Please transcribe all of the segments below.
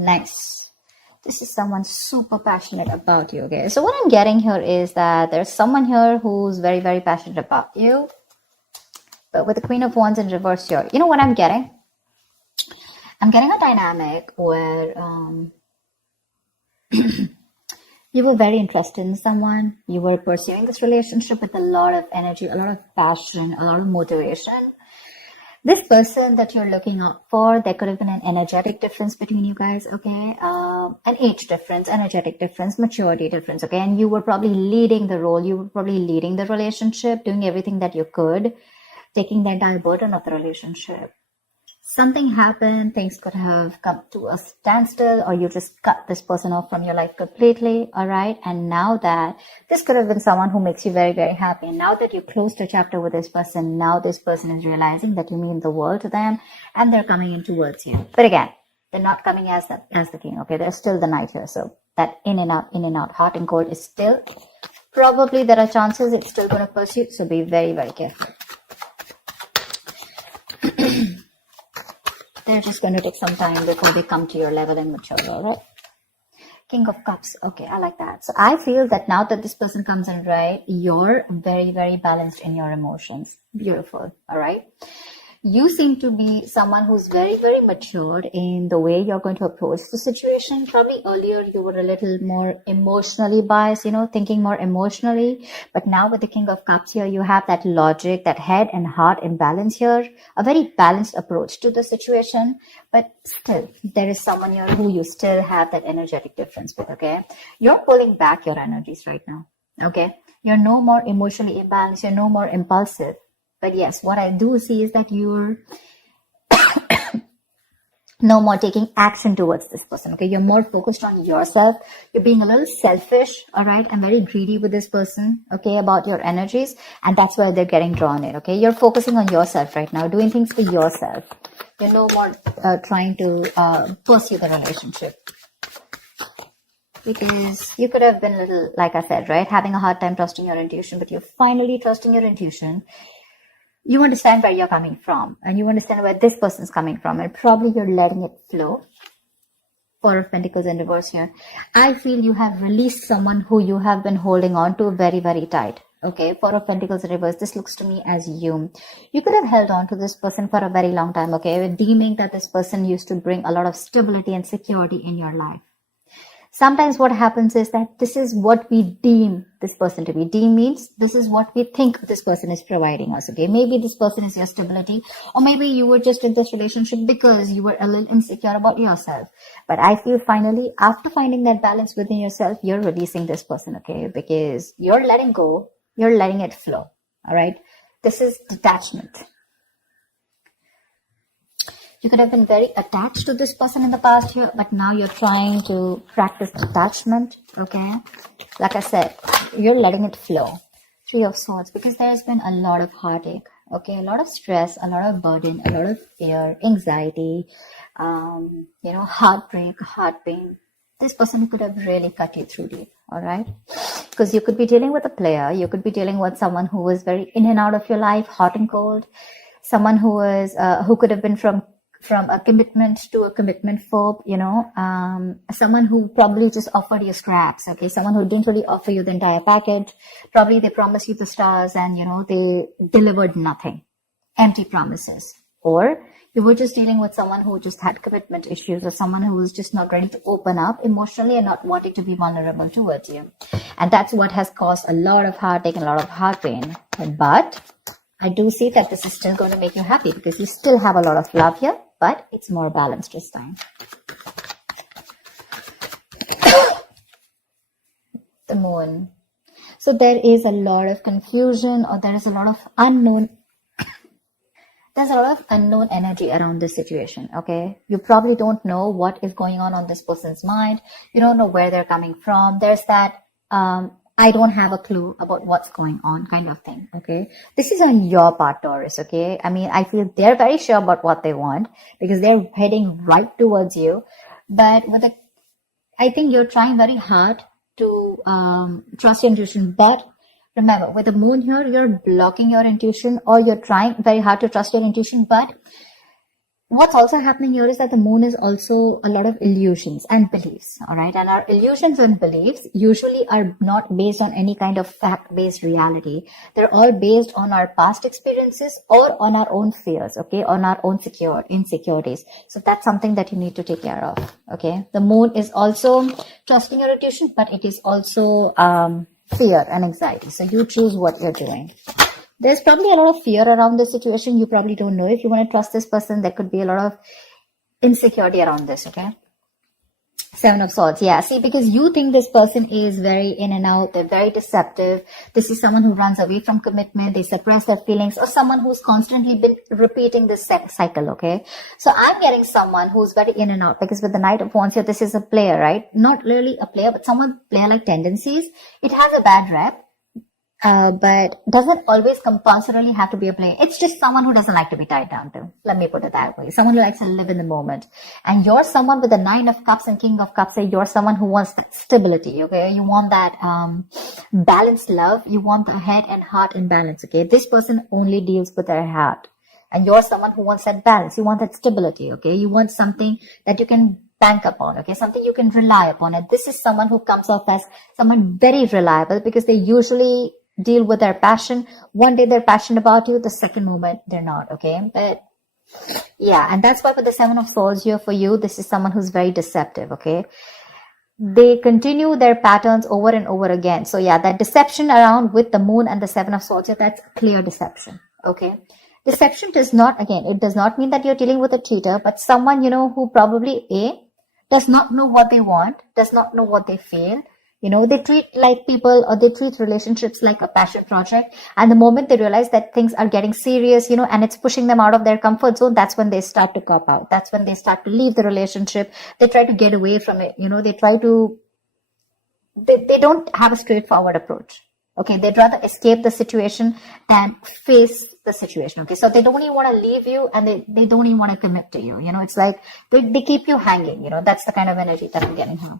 Nice. This is someone super passionate about you, okay? So what I'm getting here is that there's someone here who's very, very passionate about you. But with the Queen of Wands in reverse here, you know what I'm getting? I'm getting a dynamic where you were very interested in someone. You were pursuing this relationship with a lot of energy, a lot of passion, a lot of motivation. This person that you're looking out for, there could have been an energetic difference between you guys, okay? An age difference, energetic difference, maturity difference, okay? And you were probably leading the role. You were probably leading the relationship, doing everything that you could, taking the entire burden of the relationship. Something happened, things could have come to a standstill, or you just cut this person off from your life completely, all right? And now that this could have been someone who makes you very, very happy. And now that you closed a chapter with this person, now this person is realizing that you mean the world to them, and they're coming in towards you. But again, they're not coming as the king, okay? They're still the knight here. So that in and out, hot and cold is still, probably there are chances it's still going to pursue. So be very, very careful. They're just going to take some time before they come to your level and mature, all right? King of Cups. Okay, I like that. So I feel that now that this person comes in, right, you're very, very balanced in your emotions. Beautiful, all right? You seem to be someone who's very, very matured in the way you're going to approach the situation. Probably earlier you were a little more emotionally biased, you know, thinking more emotionally. But now with the King of Cups here, you have that logic, that head and heart imbalance here, a very balanced approach to the situation. But still, there is someone here who you still have that energetic difference with, okay? You're pulling back your energies right now, okay? You're no more emotionally imbalanced. You're no more impulsive. But yes, what I do see is that you're no more taking action towards this person, okay? You're more focused on yourself. You're being a little selfish, all right? And very greedy with this person, okay, about your energies. And that's why they're getting drawn in, okay? You're focusing on yourself right now, doing things for yourself. You're no more trying to pursue the relationship. Because you could have been a little, like I said, right? Having a hard time trusting your intuition, but you're finally trusting your intuition. You understand where you're coming from, and you understand where this person's coming from, and probably you're letting it flow. Four of Pentacles in reverse here. I feel you have released someone who you have been holding on to very, very tight. Okay, Four of Pentacles in reverse. This looks to me as you. You could have held on to this person for a very long time, okay, deeming that this person used to bring a lot of stability and security in your life. Sometimes what happens is that this is what we deem this person to be. Deem means this is what we think this person is providing us, okay? Maybe this person is your stability, or maybe you were just in this relationship because you were a little insecure about yourself. But I feel finally, after finding that balance within yourself, you're releasing this person, okay? Because you're letting go, you're letting it flow, all right? This is detachment. You could have been very attached to this person in the past here, but now you're trying to practice detachment, okay? Like I said, you're letting it flow. Three of Swords, because there's been a lot of heartache, okay? A lot of stress, a lot of burden, a lot of fear, anxiety, heartbreak, heart pain. This person could have really cut you through deep, all right? Because you could be dealing with a player. You could be dealing with someone who was very in and out of your life, hot and cold. Someone who was, who could have been from a commitment to a commitment phobe, someone who probably just offered you scraps, okay? Someone who didn't really offer you the entire package. Probably they promised you the stars and, they delivered nothing. Empty promises. Or you were just dealing with someone who just had commitment issues, or someone who was just not ready to open up emotionally and not wanting to be vulnerable towards you. And that's what has caused a lot of heartache and a lot of heart pain. But I do see that this is still going to make you happy because you still have a lot of love here, but it's more balanced this time. The Moon. So there is a lot of confusion, or there is a lot of unknown. There's a lot of unknown energy around this situation, okay? You probably don't know what is going on this person's mind. You don't know where they're coming from. There's that, I don't have a clue about what's going on kind of thing, okay? This is on your part, Taurus, okay? I mean, I feel they're very sure about what they want because they're heading right towards you. But I think you're trying very hard to trust your intuition. But remember, with the Moon here, you're blocking your intuition, or you're trying very hard to trust your intuition, but what's also happening here is that the moon is also a lot of illusions and beliefs, all right? And our illusions and beliefs usually are not based on any kind of fact-based reality. They're all based on our past experiences or on our own fears, okay? On our own insecurities. So that's something that you need to take care of, okay? The moon is also trusting your intuition, but it is also fear and anxiety. So you choose what you're doing. There's probably a lot of fear around this situation. You probably don't know if you want to trust this person. There could be a lot of insecurity around this, okay? Seven of Swords, yeah. See, because you think this person is very in and out. They're very deceptive. This is someone who runs away from commitment. They suppress their feelings, or someone who's constantly been repeating this cycle, okay? So I'm getting someone who's very in and out, because with the Knight of Wands here, this is a player, right? Not really a player, but someone player-like tendencies. It has a bad rep. But doesn't always compulsorily have to be a player. It's just someone who doesn't like to be tied down to. Let me put it that way. Someone who likes to live in the moment. And you're someone with the Nine of Cups and King of Cups. You're someone who wants that stability, okay? You want that balanced love. You want the head and heart in balance, okay? This person only deals with their heart. And you're someone who wants that balance. You want that stability, okay? You want something that you can bank upon, okay? Something you can rely upon. And this is someone who comes off as someone very reliable, because they usually deal with their passion. One day they're passionate about you, the second moment they're not, okay? But yeah, and that's why with the Seven of Swords here for you, this is someone who's very deceptive, okay? They continue their patterns over and over again. So yeah, that deception around with the moon and the Seven of Swords here, that's clear deception, okay? Deception does not, again, it does not mean that you're dealing with a cheater, but someone, who probably does not know what they want, does not know what they feel. They treat like people, or they treat relationships like a passion project. And the moment they realize that things are getting serious, and it's pushing them out of their comfort zone, that's when they start to cop out. That's when they start to leave the relationship. They try to get away from it. They don't have a straightforward approach. Okay. They'd rather escape the situation than face the situation. Okay. So they don't even want to leave you, and they don't even want to commit to you. It's like they keep you hanging. That's the kind of energy that I'm getting here.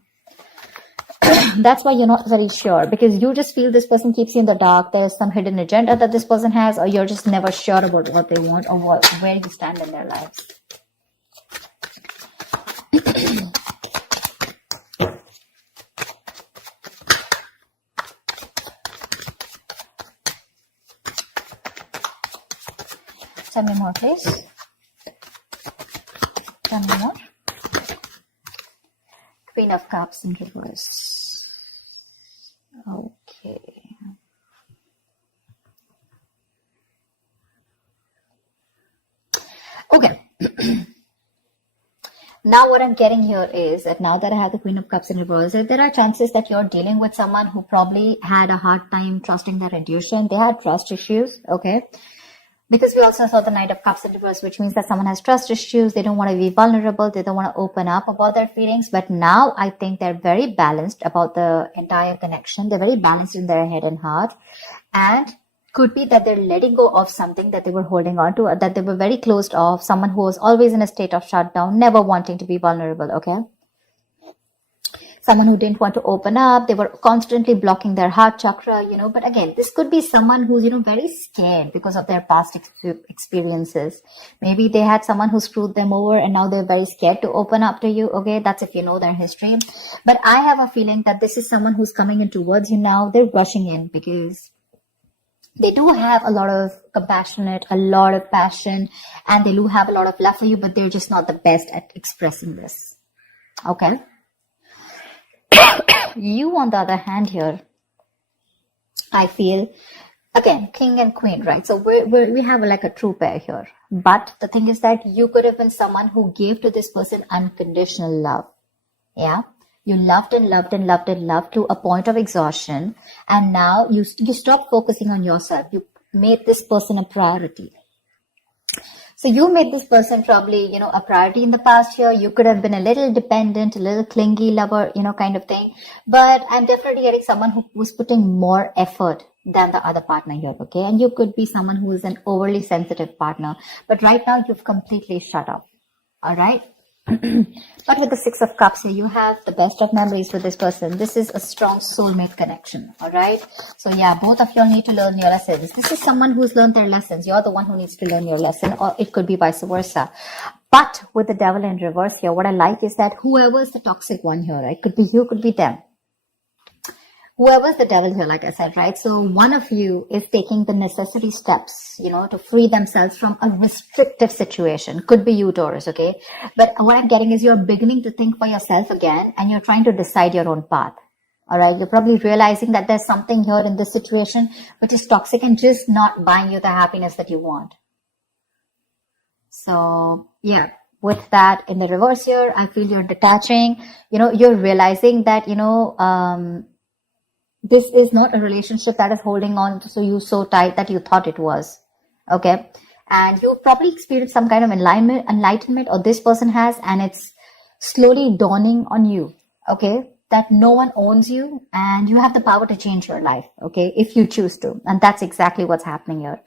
That's why you're not very sure, because you just feel this person keeps you in the dark. There's some hidden agenda that this person has, or you're just never sure about what they want or where you stand in their lives. Tell me more, please. Tell me more. Queen of Cups in reverse. Okay. Okay. Now what I'm getting here is that now that I have the Queen of Cups in reverse, there are chances that you're dealing with someone who probably had a hard time trusting their intuition. They had trust issues, okay? Because we also saw the Knight of Cups in reverse, which means that someone has trust issues. They don't want to be vulnerable. They don't want to open up about their feelings. But now I think they're very balanced about the entire connection. They're very balanced in their head and heart. And could be that they're letting go of something that they were holding on to, or that they were very closed off. Someone who was always in a state of shutdown, never wanting to be vulnerable, okay? Someone who didn't want to open up. They were constantly blocking their heart chakra, but again, this could be someone who's, very scared because of their past experiences. Maybe they had someone who screwed them over, and now they're very scared to open up to you. Okay. That's if you know their history. But I have a feeling that this is someone who's coming in towards you now. They're rushing in because they do have a lot of compassionate, a lot of passion, and they do have a lot of love for you, but they're just not the best at expressing this. Okay. You, on the other hand here, I feel, again, king and queen, right? So we have like a true pair here. But the thing is that you could have been someone who gave to this person unconditional love. Yeah. You loved and loved and loved and loved to a point of exhaustion. And now you stop focusing on yourself. You made this person a priority. So you made this person probably, a priority in the past year. You could have been a little dependent, a little clingy lover, kind of thing. But I'm definitely getting someone who's putting more effort than the other partner here, okay? And you could be someone who is an overly sensitive partner. But right now, you've completely shut up, all right? But with the Six of Cups here, you have the best of memories with this person. This is a strong soulmate connection, all right? So yeah, both of y'all need to learn your lessons. This is someone who's learned their lessons. You're the one who needs to learn your lesson, or it could be vice versa. But with the devil in reverse here, what I like is that whoever's the toxic one here, right? Could be you, could be them. Whoever's the devil here, like I said, right? So one of you is taking the necessary steps, to free themselves from a restrictive situation. Could be you, Taurus, okay? But what I'm getting is you're beginning to think for yourself again, and you're trying to decide your own path. All right. You're probably realizing that there's something here in this situation which is toxic and just not buying you the happiness that you want. So yeah, with that in the reverse here, I feel you're detaching, you're realizing that, this is not a relationship that is holding on to you so tight that you thought it was. Okay. And you probably experienced some kind of enlightenment, or this person has, and it's slowly dawning on you. Okay. That no one owns you and you have the power to change your life. Okay. If you choose to. And that's exactly what's happening here.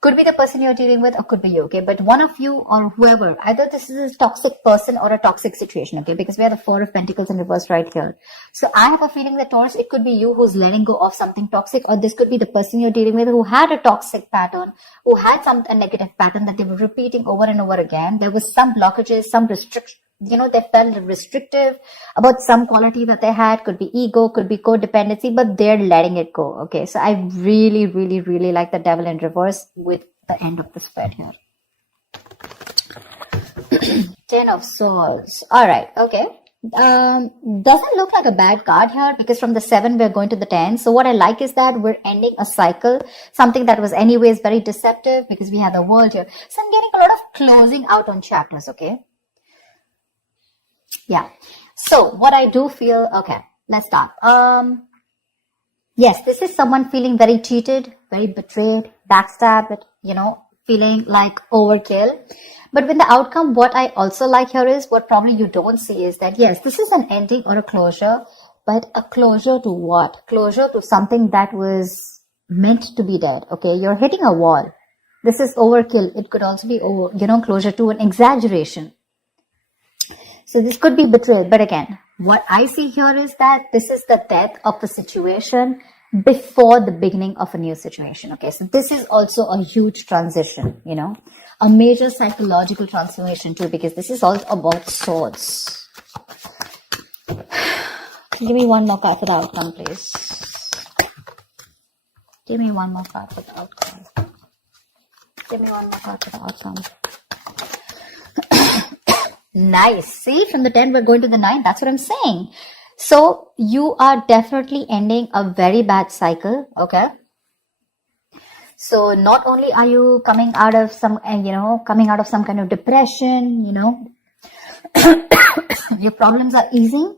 Could be the person you're dealing with, or could be you, okay? But one of you or whoever, either this is a toxic person or a toxic situation, okay? Because we have the Four of Pentacles in reverse right here. So I have a feeling that, Taurus, it could be you who's letting go of something toxic, or this could be the person you're dealing with who had a toxic pattern, who had a negative pattern that they were repeating over and over again. There was some blockages, some restriction. They felt restrictive about some quality that they had. Could be ego, could be codependency, but they're letting it go. Okay. So I really, really, really like the devil in reverse with the end of the spread here. 10 of Swords. All right. Okay. Doesn't look like a bad card here, because from the 7 we're going to the 10. So what I like is that we're ending a cycle, something that was anyways very deceptive, because we have the World here. So I'm getting a lot of closing out on chapters. Okay. Yeah. So what I do feel, okay, let's start. Yes, this is someone feeling very cheated, very betrayed, backstabbed, feeling like overkill. But with the outcome, what I also like here is, what probably you don't see is that, yes, this is an ending or a closure, but a closure to what? Closure to something that was meant to be dead. Okay. You're hitting a wall. This is overkill. It could also be, closure to an exaggeration. So this could be betrayal. But again, what I see here is that this is the death of the situation before the beginning of a new situation. Okay. So this is also a huge transition, a major psychological transformation too, because this is all about swords. Give me one more card for the outcome, please. Give me one more card for the outcome. Give me one more card for the outcome. Nice. See, from the 10, we're going to the 9. That's what I'm saying. So you are definitely ending a very bad cycle. Okay. So not only are you coming out of some kind of depression, your problems are easing,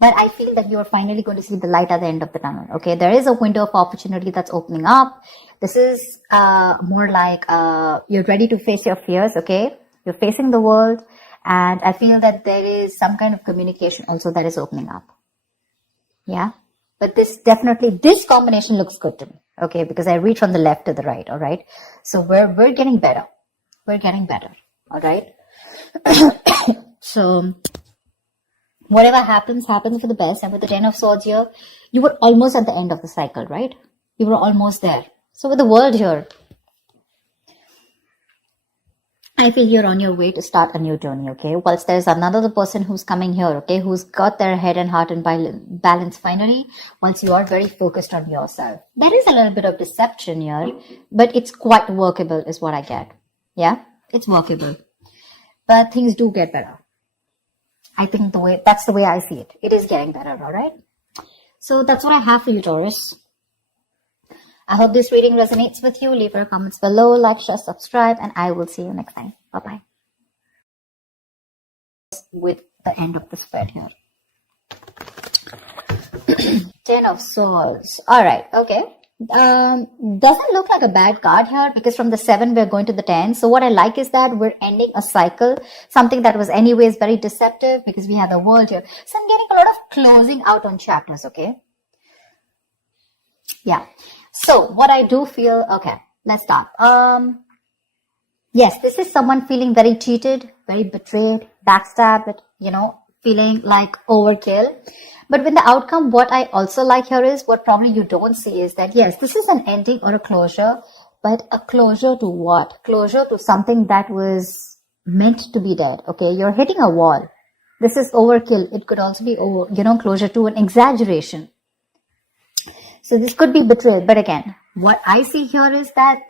but I feel that you're finally going to see the light at the end of the tunnel. Okay. There is a window of opportunity that's opening up. This is more like you're ready to face your fears. Okay. You're facing the world. And I feel that there is some kind of communication also that is opening up. Yeah. But this combination looks good to me. Okay. Because I read from the left to the right. All right. So we're getting better. We're getting better. All right. So whatever happens for the best. And with the 10 of Swords here, you were almost at the end of the cycle, right? You were almost there. So with the World here, I feel you're on your way to start a new journey, okay? Whilst there's another person who's coming here, okay, who's got their head and heart in balance finally, once you are very focused on yourself. There is a little bit of deception here, but it's quite workable is what I get. Yeah, it's workable. But things do get better. I think that's the way I see it. It is getting better, all right? So that's what I have for you, Taurus. I hope this reading resonates with you. Leave your comments below, like, share, subscribe, and I will see you next time. Bye-bye. With the end of the spread here. 10 of Swords. All right. Okay. Doesn't look like a bad card here, because from the 7 we're going to the 10. So what I like is that we're ending a cycle, something that was anyways very deceptive, because we have the World here. So I'm getting a lot of closing out on chapters. Okay. Yeah. So what I do feel, okay, let's start. Yes, this is someone feeling very cheated, very betrayed, backstabbed, feeling like overkill. But when the outcome, what I also like here is what probably you don't see is that, yes, this is an ending or a closure, but a closure to what? Closure to something that was meant to be dead. Okay, you're hitting a wall. This is overkill. It could also be closure to an exaggeration. So this could be betrayal. But again, what I see here is that